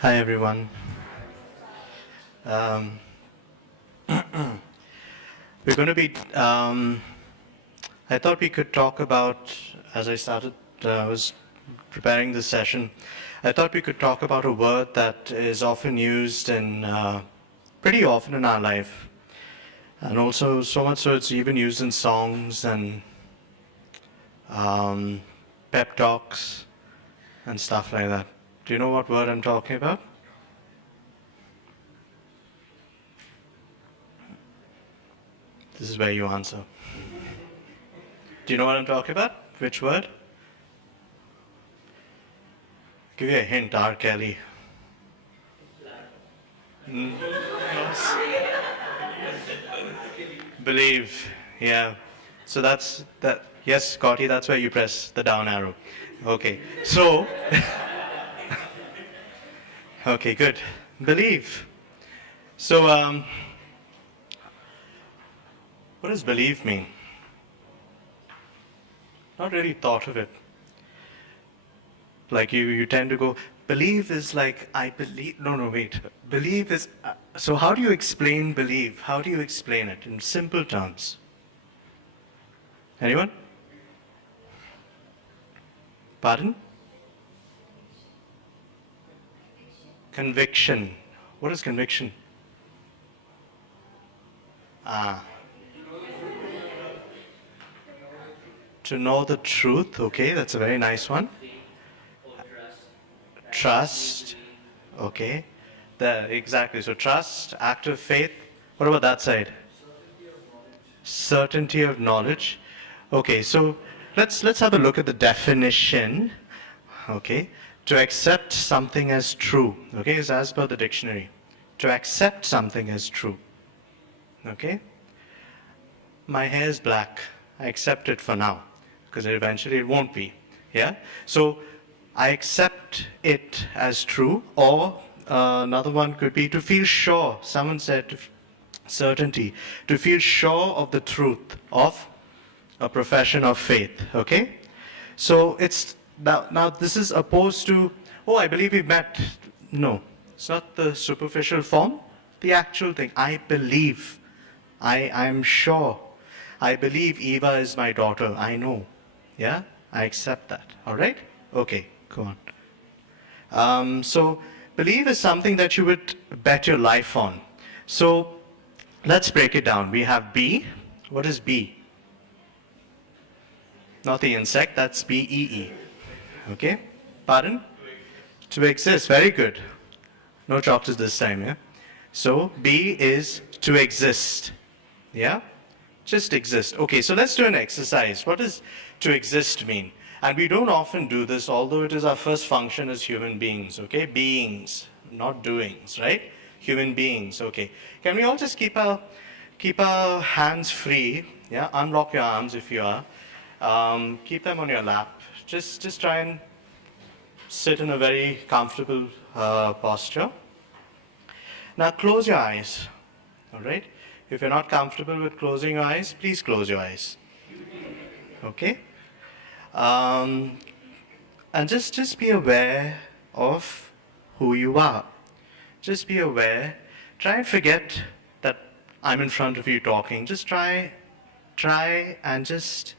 Hi everyone. Um, we're going to be. I thought we could talk about, as I was preparing this session. I thought we could talk about a word that is often used in, pretty often in our life, and also so much so it's even used in songs and um, pep talks and stuff like that. Do you know what word I'm talking about? This is where you answer. Do you know what I'm talking about? Which word? Give you a hint, R. Kelly. Yes. Believe. Yeah. So that's that. Yes, Scotty, that's where you press the down arrow. Okay. So. Okay, good. Believe. So, what does believe mean? Not really thought of it. Like you tend to go, believe is like, I believe, no, wait. Believe is, so how do you explain believe? How do you explain it in simple terms? Anyone? Pardon? Conviction. What is conviction? To know the truth. Okay, that's a very nice one. Trust. Okay. Exactly. So trust, active faith. What about that side? Certainty of knowledge. Okay, so let's have a look at the definition. Okay. To accept something as true. Okay, is as per the dictionary. To accept something as true. Okay? My hair is black. I accept it for now. Because eventually it won't be. Yeah? So I accept it as true, or another one could be to feel sure. Someone said certainty, to feel sure of the truth of a profession of faith. Okay, so it's now this is opposed to, oh, I believe we met. No, it's not the superficial form. The actual thing. I believe. I'm sure. I believe Eva is my daughter. I know. Yeah, I accept that. All right. Okay, go on. So believe is something that you would bet your life on. So let's break it down. We have B. What is B? Not the insect, that's B-E-E. Okay? Pardon? To exist. Very good. No chocolates this time, yeah? So B is to exist. Yeah? Just exist. Okay, so let's do an exercise. What does to exist mean? And we don't often do this, although it is our first function as human beings, okay? Beings, not doings, right? Human beings, okay. Can we all just keep our hands free, yeah? Unlock your arms if you are. Keep them on your lap. Just try and sit in a very comfortable posture. Now close your eyes, all right? If you're not comfortable with closing your eyes, please close your eyes. Okay? And just be aware of who you are. Just be aware. Try and forget that I'm in front of you talking. Just try and just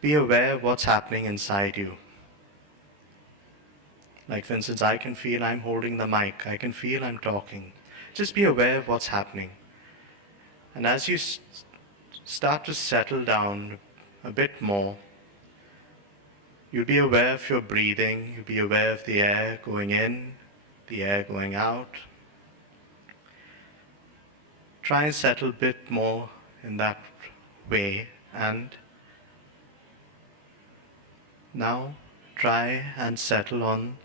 be aware of what's happening inside you. Like for instance, I can feel I'm holding the mic. I can feel I'm talking. Just be aware of what's happening. And as you start to settle down a bit more, you'll be aware of your breathing. You'll be aware of the air going in, the air going out. Try and settle a bit more in that way. And now try and settle on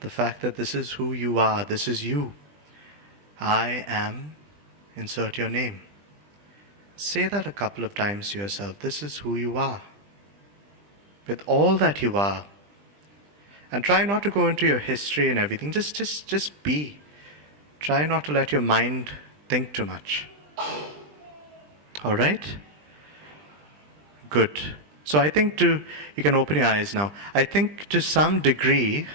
the fact that this is who you are. This is you. I am, insert your name. Say that a couple of times to yourself. This is who you are. With all that you are. And try not to go into your history and everything. Just be. Try not to let your mind think too much. All right? Good. So I think you can open your eyes now. I think to some degree,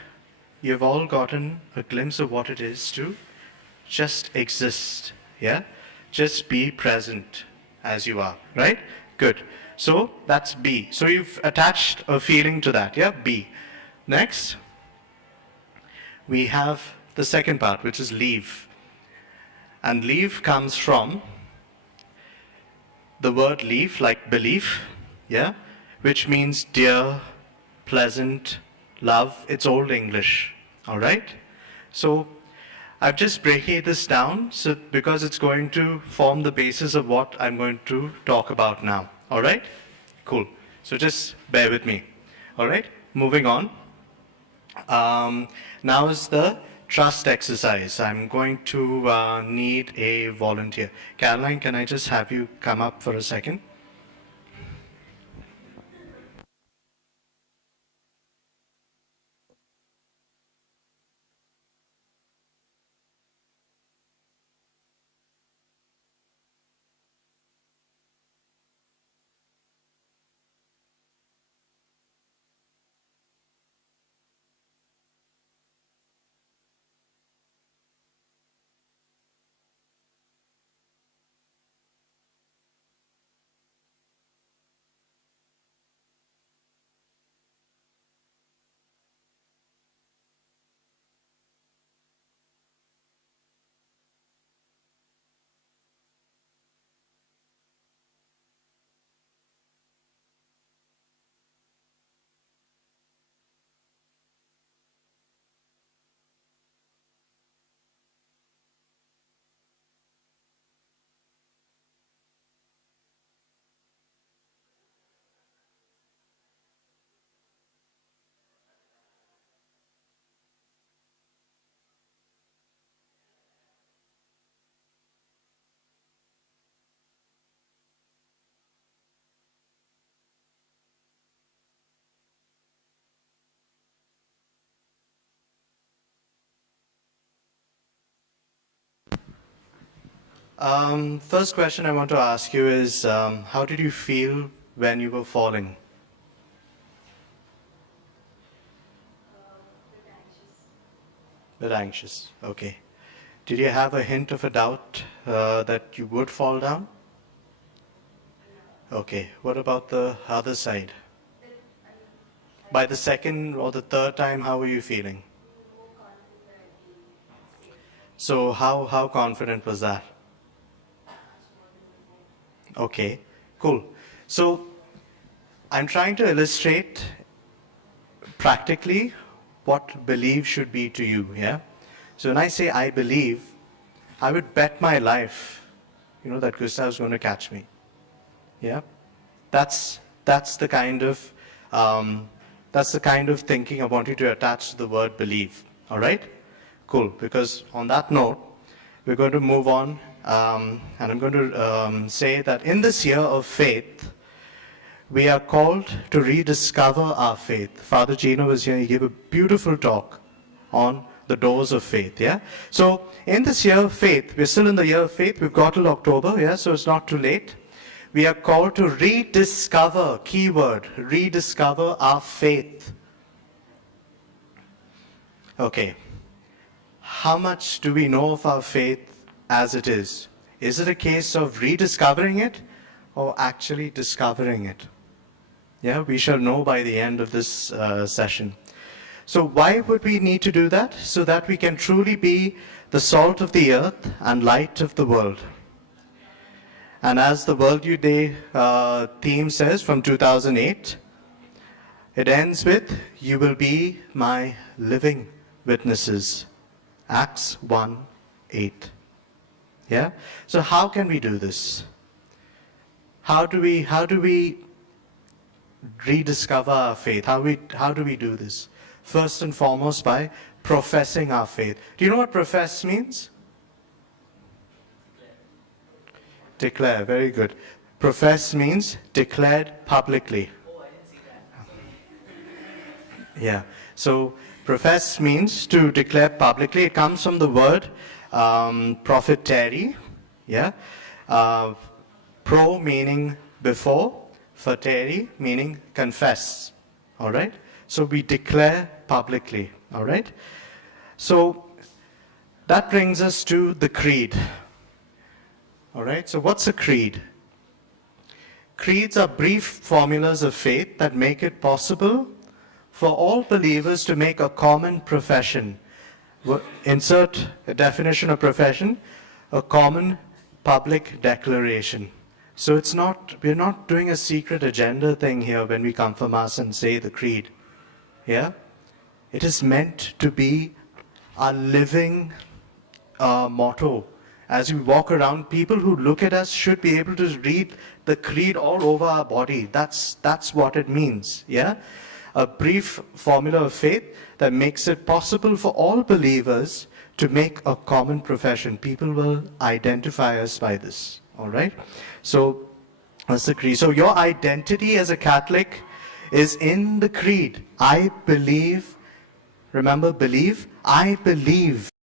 you've all gotten a glimpse of what it is to just exist, yeah? Just be present as you are, right? Good. So that's B. So you've attached a feeling to that, yeah? B. Next, we have the second part, which is leave. And leave comes from the word leave, like belief, yeah? Which means dear, pleasant, love. It's Old English, all right? So I've just breaking this down because it's going to form the basis of what I'm going to talk about now. All right? Cool. So just bear with me. All right? Moving on. Now is the trust exercise. I'm going to need a volunteer. Caroline, can I just have you come up for a second? First question I want to ask you is, how did you feel when you were falling? Bit anxious. Okay. Did you have a hint of a doubt that you would fall down? Okay. What about the other side? By the second or the third time, how were you feeling? So how confident was that? Okay, cool. So I'm trying to illustrate practically what believe should be to you, yeah? So when I say I believe, I would bet my life, that Gustave's going to catch me, yeah? That's the kind of thinking I want you to attach to the word believe, all right? Cool, because on that note, we're going to move on, and I'm going to say that in this year of faith, we are called to rediscover our faith. Father Gino was here, he gave a beautiful talk on the doors of faith, yeah? So in this year of faith, we're still in the year of faith, we've got till October, yeah, so it's not too late. We are called to rediscover, keyword, rediscover our faith. Okay. How much do we know of our faith as it is? Is it a case of rediscovering it or actually discovering it? Yeah, we shall know by the end of this session. So why would we need to do that? So that we can truly be the salt of the earth and light of the world. And as the World Youth Day theme says from 2008, it ends with, "You will be my living witnesses." Acts 1:8. Yeah? So how can we do this? How do we rediscover our faith? How do we do this? First and foremost by professing our faith. Do you know what profess means? Declare, very good. Profess means declared publicly. Oh, I didn't see that. Yeah. So profess means to declare publicly. It comes from the word propheteri. Yeah. Pro meaning before, fateri meaning confess. all right? So we declare publicly, all right? So that brings us to the creed, all right? So what's a creed? Creeds are brief formulas of faith that make it possible for all believers to make a common profession. Insert a definition of profession, a common public declaration. So we're not doing a secret agenda thing here when we come for Mass and say the creed. Yeah? It is meant to be a living motto. As we walk around, people who look at us should be able to read the creed all over our body. That's what it means. Yeah? A brief formula of faith that makes it possible for all believers to make a common profession. People will identify us by this. All right? So that's the creed. So your identity as a Catholic is in the creed. I believe, remember, believe, I believe